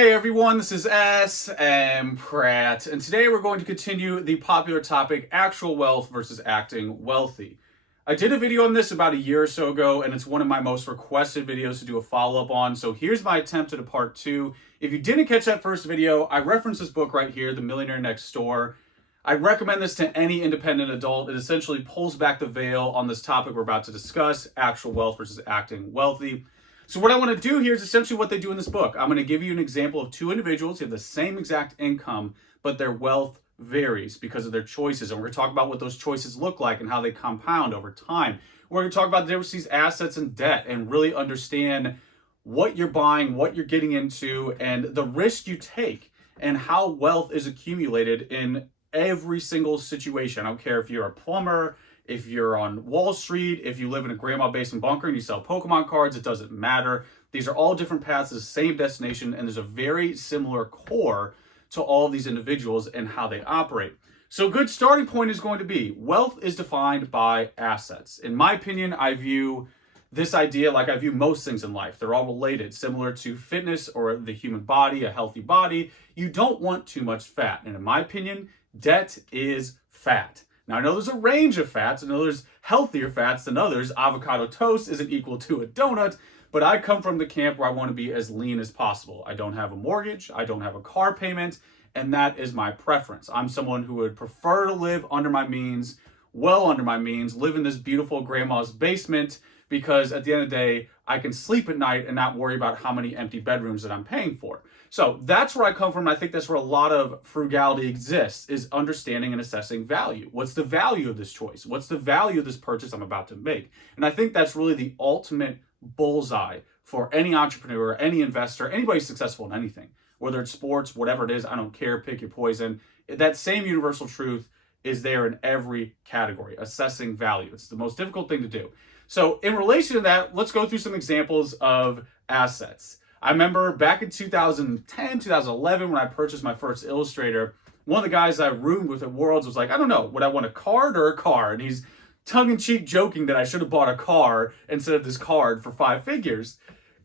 Hey everyone, this is S.M. Pratt, and today we're going to continue the popular topic, actual wealth versus acting wealthy. I did a video on this about a year or so ago, and it's one of my most requested videos to do a follow-up on, so here's my attempt at a part 2. If you didn't catch that first video, I referenced this book right here, The Millionaire Next Door. I recommend this to any independent adult. It essentially pulls back the veil on this topic we're about to discuss, actual wealth versus acting wealthy. So what I want to do here is essentially what they do in this book. I'm going to give you an example of two individuals who have the same exact income, but their wealth varies because of their choices. And we're going to talk about what those choices look like and how they compound over time. We're going to talk about the difference between assets and debt and really understand what you're buying, what you're getting into, and the risk you take and how wealth is accumulated in every single situation. I don't care if you're a plumber, if you're on Wall Street, if you live in a grandma basement bunker and you sell Pokemon cards, it doesn't matter. These are all different paths to the same destination, and there's a very similar core to all of these individuals and how they operate. So a good starting point is going to be wealth is defined by assets. In my opinion, I view this idea like I view most things in life. They're all related, similar to fitness or the human body, a healthy body. You don't want too much fat. And in my opinion, debt is fat. Now, I know there's a range of fats. I know there's healthier fats than others. Avocado toast isn't equal to a donut, but I come from the camp where I want to be as lean as possible. I don't have a mortgage. I don't have a car payment, and that is my preference. I'm someone who would prefer to live under my means, well under my means, live in this beautiful grandma's basement, because at the end of the day, I can sleep at night and not worry about how many empty bedrooms that I'm paying for. So that's where I come from. I think that's where a lot of frugality exists, is understanding and assessing value. What's the value of this choice? What's the value of this purchase I'm about to make? And I think that's really the ultimate bullseye for any entrepreneur, any investor, anybody successful in anything, whether it's sports, whatever it is, I don't care, pick your poison. That same universal truth is there in every category, assessing value. It's the most difficult thing to do. So in relation to that, let's go through some examples of assets. I remember back in 2010, 2011, when I purchased my first Illustrator, one of the guys I roomed with at Worlds was like, I don't know, would I want a card or a car? And he's tongue-in-cheek joking that I should have bought a car instead of this card for 5 figures.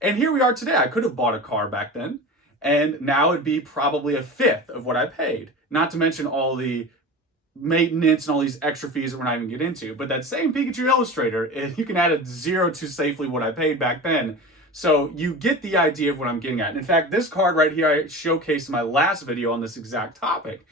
And here we are today. I could have bought a car back then, and now it'd be probably a fifth of what I paid. Not to mention all the maintenance and all these extra fees that we're not even getting into. But that same Pikachu Illustrator, you can add a zero to safely what I paid back then. So you get the idea of what I'm getting at. In fact, this card right here, I showcased in my last video on this exact topic.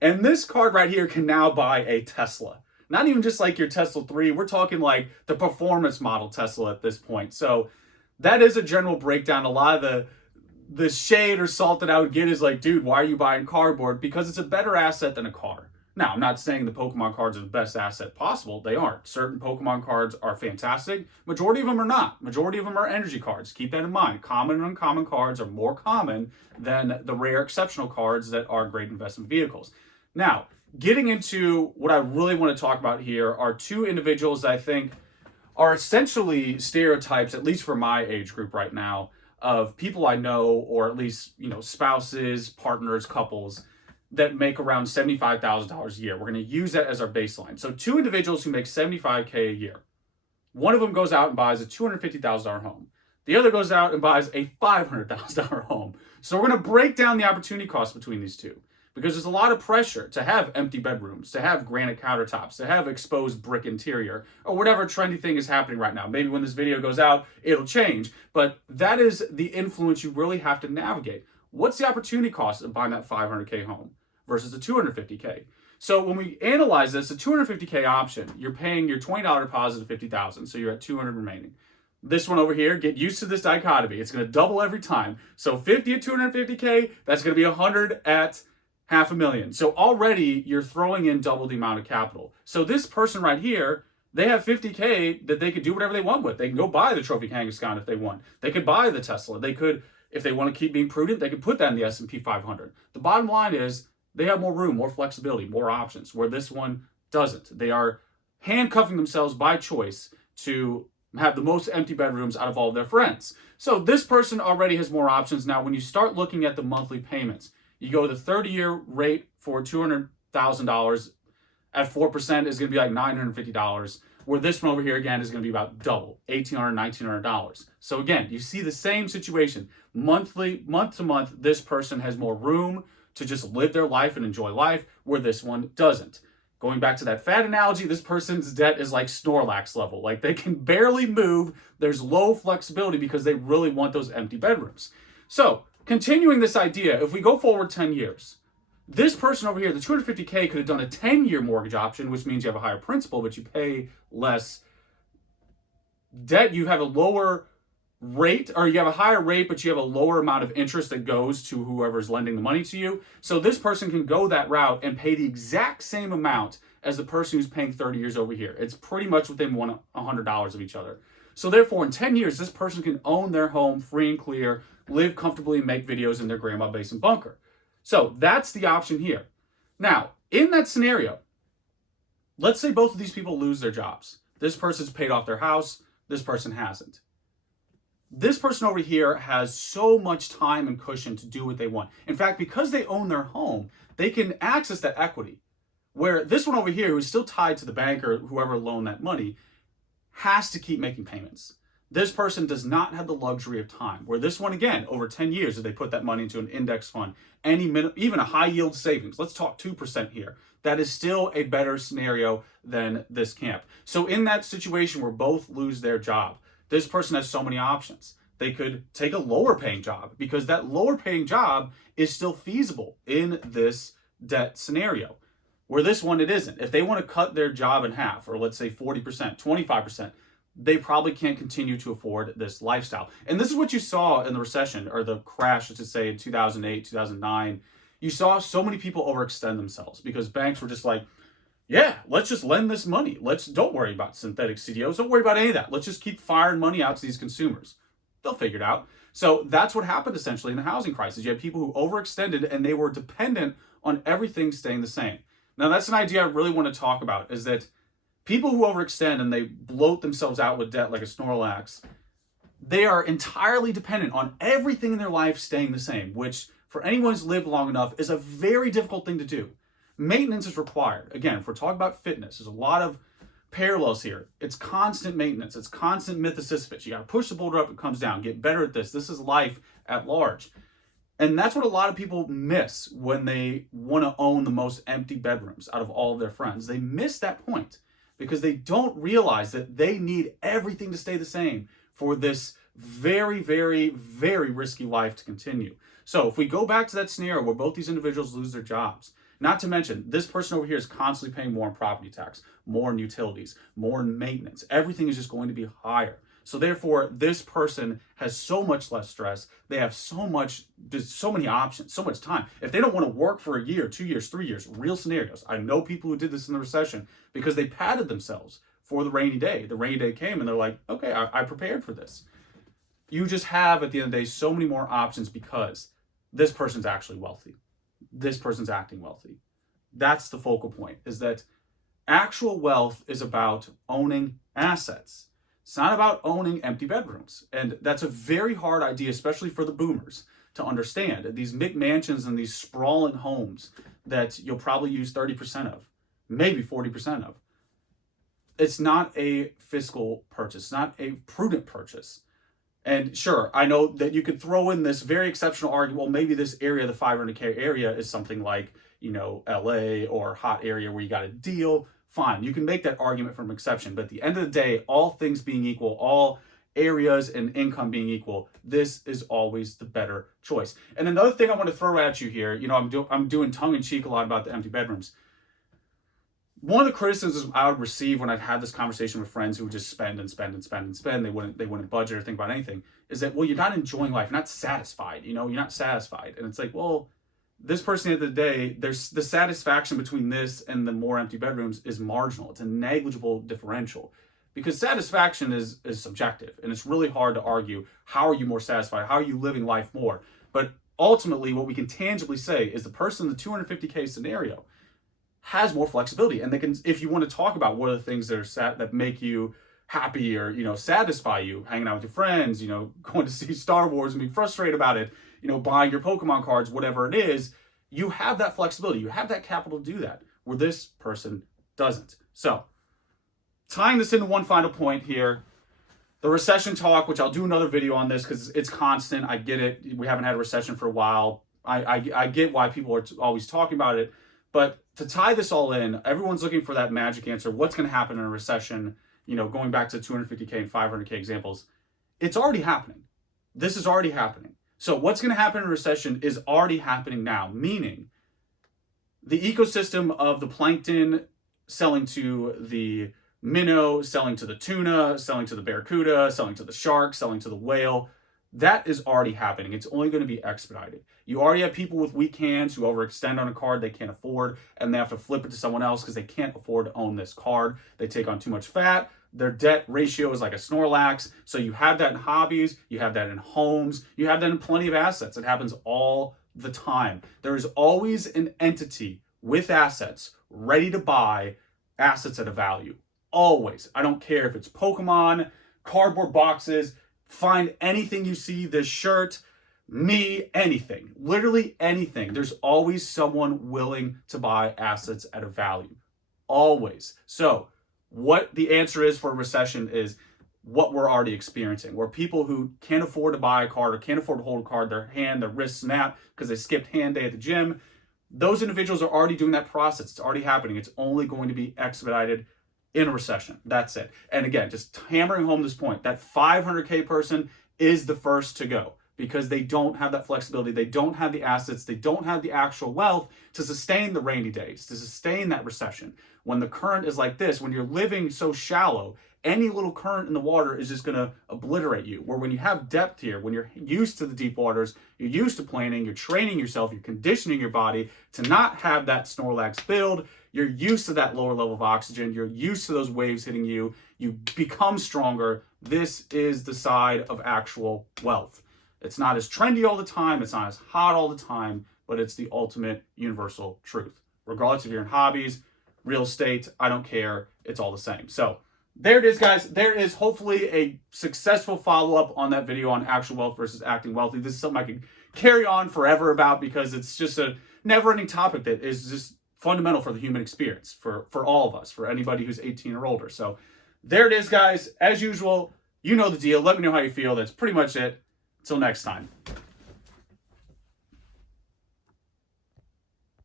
And this card right here can now buy a Tesla. Not even just like your Tesla 3, we're talking like the performance model Tesla at this point. So that is a general breakdown. A lot of the shade or salt that I would get is like, dude, why are you buying cardboard? Because it's a better asset than a car. Now, I'm not saying the Pokemon cards are the best asset possible. They aren't. Certain Pokemon cards are fantastic. Majority of them are not. Majority of them are energy cards. Keep that in mind. Common and uncommon cards are more common than the rare exceptional cards that are great investment vehicles. Now, getting into what I really want to talk about here are two individuals that I think are essentially stereotypes, at least for my age group right now, of people I know, or at least, spouses, partners, couples, that make around $75,000 a year. We're going to use that as our baseline. So two individuals who make $75K a year. One of them goes out and buys a $250,000 home. The other goes out and buys a $500,000 home. So we're going to break down the opportunity cost between these two, because there's a lot of pressure to have empty bedrooms, to have granite countertops, to have exposed brick interior, or whatever trendy thing is happening right now. Maybe when this video goes out, it'll change. But that is the influence you really have to navigate. What's the opportunity cost of buying that $500K home versus the $250K? So when we analyze this, a $250K option, you're paying your $20 deposit of $50,000, so you're at $200 remaining. This one over here, get used to this dichotomy. It's going to double every time. So 50 at $250K, that's going to be 100 at $500,000. So already you're throwing in double the amount of capital. So this person right here, they have $50K that they could do whatever they want with. They can go buy the trophy Kangaskhan if they want. They could buy the Tesla. They could, if they want to keep being prudent, they could put that in the S&P 500. The bottom line is, they have more room, more flexibility, more options, where this one doesn't. They are handcuffing themselves by choice to have the most empty bedrooms out of all of their friends. So this person already has more options. Now, when you start looking at the monthly payments, you go the 30-year rate for $200,000 at 4% is going to be like $950 where this one over here again is going to be about double, $1,800, $1,900. So again, you see the same situation. Month to month, this person has more room to just live their life and enjoy life, where this one doesn't. Going back to that fat analogy, this person's debt is like Snorlax level. Like they can barely move. There's low flexibility because they really want those empty bedrooms. So continuing this idea, if we go forward 10 years, this person over here, the 250K, could have done a 10-year mortgage option, which means you have a higher principal, but you pay less debt. You have a lower rate, or you have a higher rate, but you have a lower amount of interest that goes to whoever's lending the money to you. So this person can go that route and pay the exact same amount as the person who's paying 30 years over here. It's pretty much within $100 of each other. So therefore, in 10 years, this person can own their home free and clear, live comfortably, and make videos in their grandma basement bunker. So that's the option here. Now, in that scenario, let's say both of these people lose their jobs. This person's paid off their house. This person hasn't. This person over here has so much time and cushion to do what they want. In fact, because they own their home, they can access that equity. Where this one over here, who is still tied to the bank or whoever loaned that money, has to keep making payments. This person does not have the luxury of time. Where this one, again, over 10 years, if they put that money into an index fund, even a high yield savings, let's talk 2% here, that is still a better scenario than this camp. So in that situation where both lose their job, this person has so many options. They could take a lower paying job because that lower paying job is still feasible in this debt scenario. Where this one, it isn't. If they want to cut their job in half, or let's say 40%, 25%, they probably can't continue to afford this lifestyle. And this is what you saw in the recession, or the crash, let's just say in 2008, 2009. You saw so many people overextend themselves because banks were just like, yeah, let's just lend this money. Don't worry about synthetic CDOs. Don't worry about any of that. Let's just keep firing money out to these consumers. They'll figure it out. So that's what happened essentially in the housing crisis. You had people who overextended and they were dependent on everything staying the same. Now that's an idea I really want to talk about, is that people who overextend and they bloat themselves out with debt like a Snorlax, they are entirely dependent on everything in their life staying the same, which for anyone who's lived long enough is a very difficult thing to do. Maintenance is required. Again, if we're talking about fitness, there's a lot of parallels here. It's constant maintenance. It's constant mythosisyphus. You got to push the boulder up, it comes down. Get better at this. This is life at large. And that's what a lot of people miss when they want to own the most empty bedrooms out of all of their friends. They miss that point because they don't realize that they need everything to stay the same for this very, very, very risky life to continue. So if we go back to that scenario where both these individuals lose their jobs, not to mention this person over here is constantly paying more in property tax, more in utilities, more in maintenance. Everything is just going to be higher. So therefore, this person has so much less stress. They have so many options, so much time. If they don't want to work for a year, 2 years, 3 years, real scenarios. I know people who did this in the recession because they padded themselves for the rainy day. The rainy day came and they're like, okay, I prepared for this. You just have, at the end of the day, so many more options because this person's actually wealthy. This person's acting wealthy. That's the focal point, is that actual wealth is about owning assets. It's not about owning empty bedrooms. And that's a very hard idea, especially for the boomers, to understand. These McMansions and these sprawling homes that you'll probably use 30% of, maybe 40% of. It's not a fiscal purchase, it's not a prudent purchase. And sure, I know that you could throw in this very exceptional argument, well, maybe this area, the 500K area, is something like, LA or hot area where you got a deal. Fine, you can make that argument from exception. But at the end of the day, all things being equal, all areas and income being equal, this is always the better choice. And another thing I want to throw at you here, I'm doing tongue-in-cheek a lot about the empty bedrooms. One of the criticisms I would receive when I've had this conversation with friends who would just spend and spend and spend and spend, they wouldn't budget or think about anything, is that, well, you're not enjoying life, you're not satisfied, you're not satisfied. And it's like, well, this person at the end of the day, there's the satisfaction between this and the more empty bedrooms is marginal. It's a negligible differential because satisfaction is subjective, and it's really hard to argue how are you more satisfied, how are you living life more. But ultimately, what we can tangibly say is the person in the 250K scenario has more flexibility, and they can, if you want to talk about what are the things that make you happy or satisfy you, hanging out with your friends, going to see Star Wars and being frustrated about it, buying your Pokemon cards, whatever it is, you have that flexibility, you have that capital to do that, where this person doesn't. So tying this into one final point here, the recession talk, which I'll do another video on this because it's constant. I get it. We haven't had a recession for a while. I get why people are always talking about it. But to tie this all in, everyone's looking for that magic answer. What's going to happen in a recession? You know, going back to 250K and 500K examples, it's already happening. This is already happening. So what's going to happen in a recession is already happening now, meaning the ecosystem of the plankton selling to the minnow, selling to the tuna, selling to the barracuda, selling to the shark, selling to the whale, that is already happening. It's only going to be expedited. You already have people with weak hands who overextend on a card they can't afford, and they have to flip it to someone else because they can't afford to own this card. They take on too much fat. Their debt ratio is like a Snorlax. So you have that in hobbies, you have that in homes, you have that in plenty of assets. It happens all the time. There is always an entity with assets ready to buy assets at a value. Always. I don't care if it's Pokemon, cardboard boxes, find anything you see, this shirt, me, anything. Literally anything. There's always someone willing to buy assets at a value. Always. So what the answer is for a recession is what we're already experiencing, where people who can't afford to buy a card or can't afford to hold a card, their hand, their wrist snap because they skipped hand day at the gym, those individuals are already doing that process. It's already happening. It's only going to be expedited in a recession. That's it. And again, just hammering home this point, that 500K person is the first to go because they don't have that flexibility. They don't have the assets. They don't have the actual wealth to sustain the rainy days, to sustain that recession. When the current is like this, when you're living so shallow, any little current in the water is just going to obliterate you. Where when you have depth here, when you're used to the deep waters, you're used to planning, you're training yourself, you're conditioning your body to not have that Snorlax build. You're used to that lower level of oxygen. You're used to those waves hitting you. You become stronger. This is the side of actual wealth. It's not as trendy all the time. It's not as hot all the time, but it's the ultimate universal truth. Regardless if you're in hobbies, real estate, I don't care. It's all the same. So there it is, guys. There is hopefully a successful follow-up on that video on actual wealth versus acting wealthy. This is something I could carry on forever about because it's just a never-ending topic that is just fundamental for the human experience, for all of us, for anybody who's 18 or older. So there it is, guys. As usual, you know the deal. Let me know how you feel. That's pretty much it. Until next time.